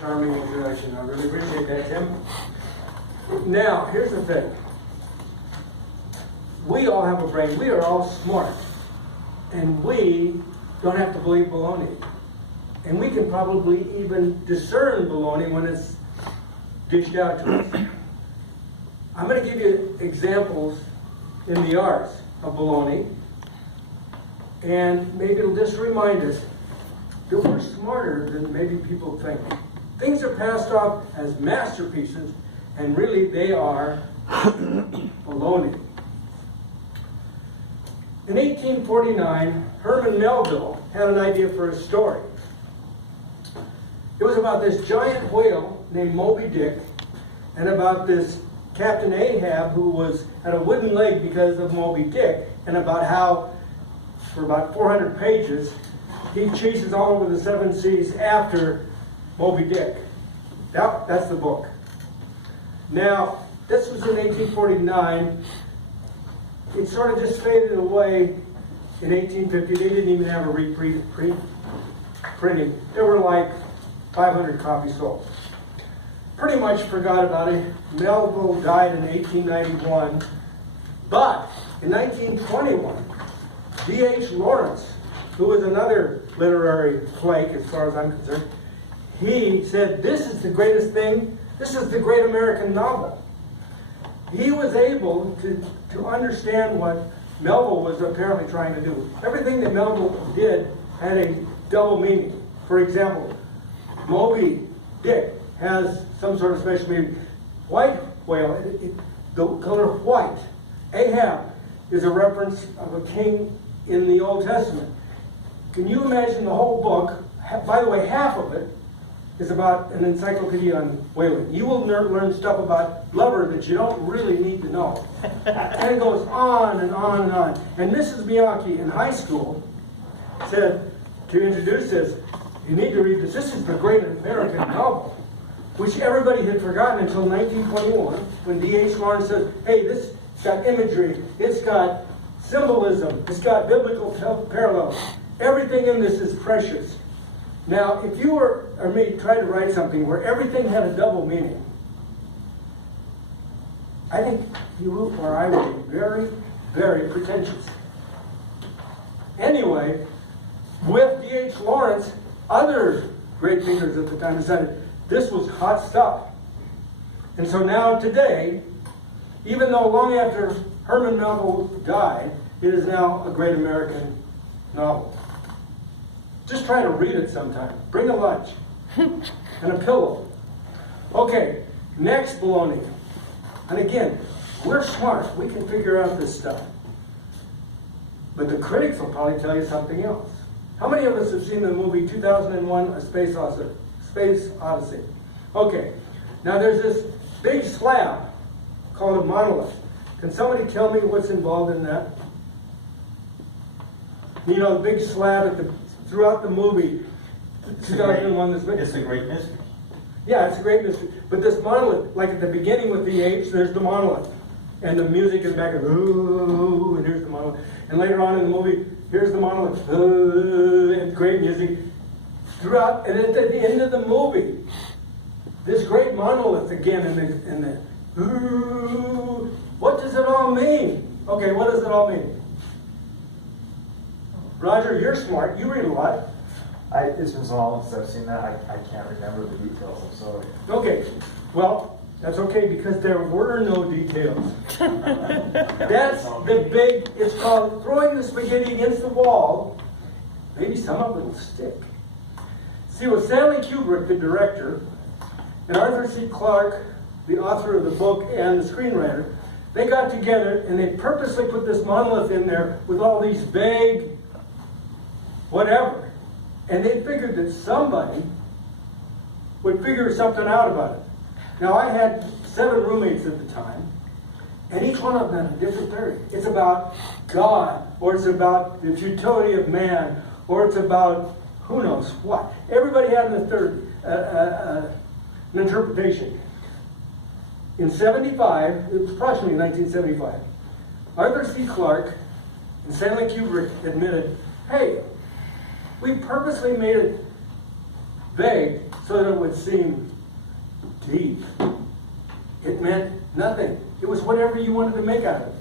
Charming introduction. I really appreciate that, Tim. Now, here's the thing. We all have a brain. We are all smart. And we don't have to believe baloney. And we can probably even discern baloney when it's dished out to us. I'm going to give you examples in the arts of baloney. And maybe it'll just remind us that we're smarter than maybe people think. Things are passed off as masterpieces, and really they are baloney. In 1849, Herman Melville had an idea for a story. It was about this giant whale named Moby Dick, and about this Captain Ahab who had a wooden leg because of Moby Dick, and about how, for about 400 pages, he chases all over the seven seas after Moby Dick. That's the book. Now, this was in 1849. It sort of just faded away in 1850. They didn't even have a printing. There were like 500 copies sold. Pretty much forgot about it. Melville died in 1891. But in 1921, D.H. Lawrence, who was another literary flake as far as I'm concerned, he said, this is the greatest thing, this is the great American novel. He was able to understand what Melville was apparently trying to do. Everything that Melville did had a double meaning. For example, Moby Dick has some sort of special meaning. White whale, the color white. Ahab is a reference of a king in the Old Testament. Can you imagine the whole book? By the way, half of it is about an encyclopedia on whaling. You will learn stuff about blubber that you don't really need to know. And it goes on and on and on. And Mrs. Bianchi in high school said, to introduce this, you need to read this. This is the great American novel, which everybody had forgotten until 1921, when D.H. Lawrence says, hey, this got imagery, it's got symbolism, it's got biblical parallels. Everything in this is precious. Now, if you or me tried to write something where everything had a double meaning, I think you or I would be very, very pretentious. Anyway, with D.H. Lawrence, other great thinkers at the time decided this was hot stuff. And so now today, even though long after Herman Melville died, it is now a great American novel. Just try to read it sometime. Bring a lunch and a pillow. Okay, next baloney. And again, we're smart. We can figure out this stuff. But the critics will probably tell you something else. How many of us have seen the movie 2001: A Space Odyssey? Okay, now there's this big slab called a monolith. Can somebody tell me what's involved in that? You know, the big slab throughout the movie, 2001, this big. It's a great mystery. Yeah, it's a great mystery. But this monolith, like at the beginning with the H, there's the monolith. And the music is back, ooh, and here's the monolith. And later on in the movie, here's the monolith, and great music. Throughout, and at the end of the movie, this great monolith again, and the ooh. What does it all mean? Okay, what does it all mean? Roger, you're smart. You read a lot. It's been so long since I've seen that, I can't remember the details. I'm sorry. Okay, well, that's okay because there were no details. That's the big, it's called throwing the spaghetti against the wall. Maybe some of it will stick. See, with Stanley Kubrick, the director, and Arthur C. Clarke, the author of the book and the screenwriter, they got together and they purposely put this monolith in there with all these vague whatever. And they figured that somebody would figure something out about it. Now, I had 7 roommates at the time, and each one of them had a different theory. It's about God, or it's about the futility of man, or it's about who knows what. Everybody had an interpretation. In 75, it was approximately 1975, Arthur C. Clarke and Stanley Kubrick admitted, hey, we purposely made it vague so that it would seem deep. It meant nothing. It was whatever you wanted to make out of it.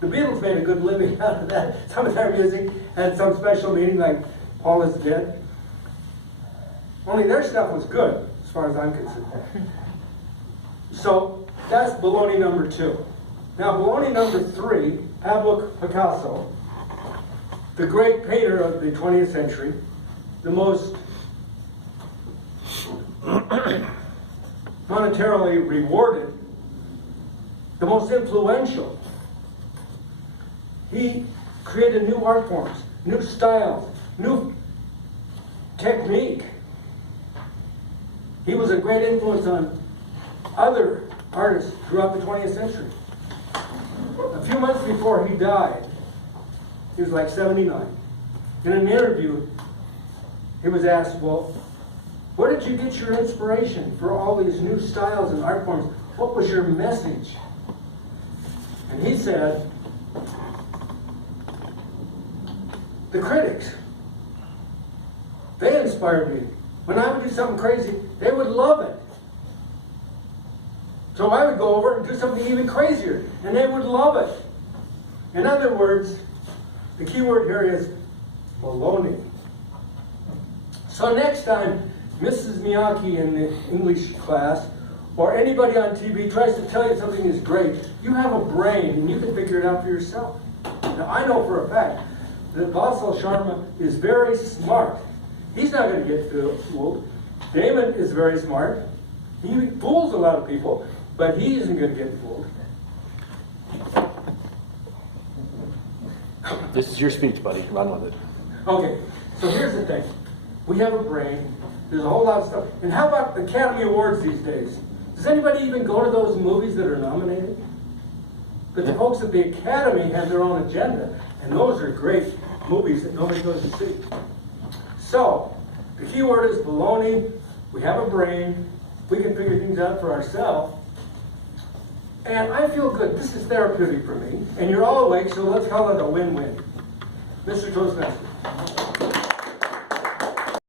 The Beatles made a good living out of that. Some of their music had some special meaning, like Paul is Dead. Only their stuff was good, as far as I'm concerned. So that's Baloney number 2. Now Baloney number 3, Pablo Picasso, the great painter of the 20th century, the most monetarily rewarded, the most influential. He created new art forms, new styles, new technique. He was a great influence on other artists throughout the 20th century. A few months before he died, he was like 79. In an interview, he was asked, well, where did you get your inspiration for all these new styles and art forms? What was your message? And he said, the critics. They inspired me. When I would do something crazy, they would love it. So I would go over and do something even crazier, and they would love it. In other words, the key word here is baloney. So next time Mrs. Miyake in the English class or anybody on TV tries to tell you something is great, you have a brain and you can figure it out for yourself. Now I know for a fact that Vatsal Sharma is very smart. He's not going to get fooled. Damon is very smart. He fools a lot of people, but he isn't going to get fooled. This is your speech, buddy. Run with it. Okay, so here's the thing. We have a brain. There's a whole lot of stuff. And how about Academy Awards these days? Does anybody even go to those movies that are nominated? But the folks at the Academy have their own agenda, and those are great movies that nobody goes to see. So, the key word is baloney. We have a brain. We can figure things out for ourselves. And I feel good. This is therapeutic for me. And you're all awake, so let's call it a win-win. Mr. Toastmaster.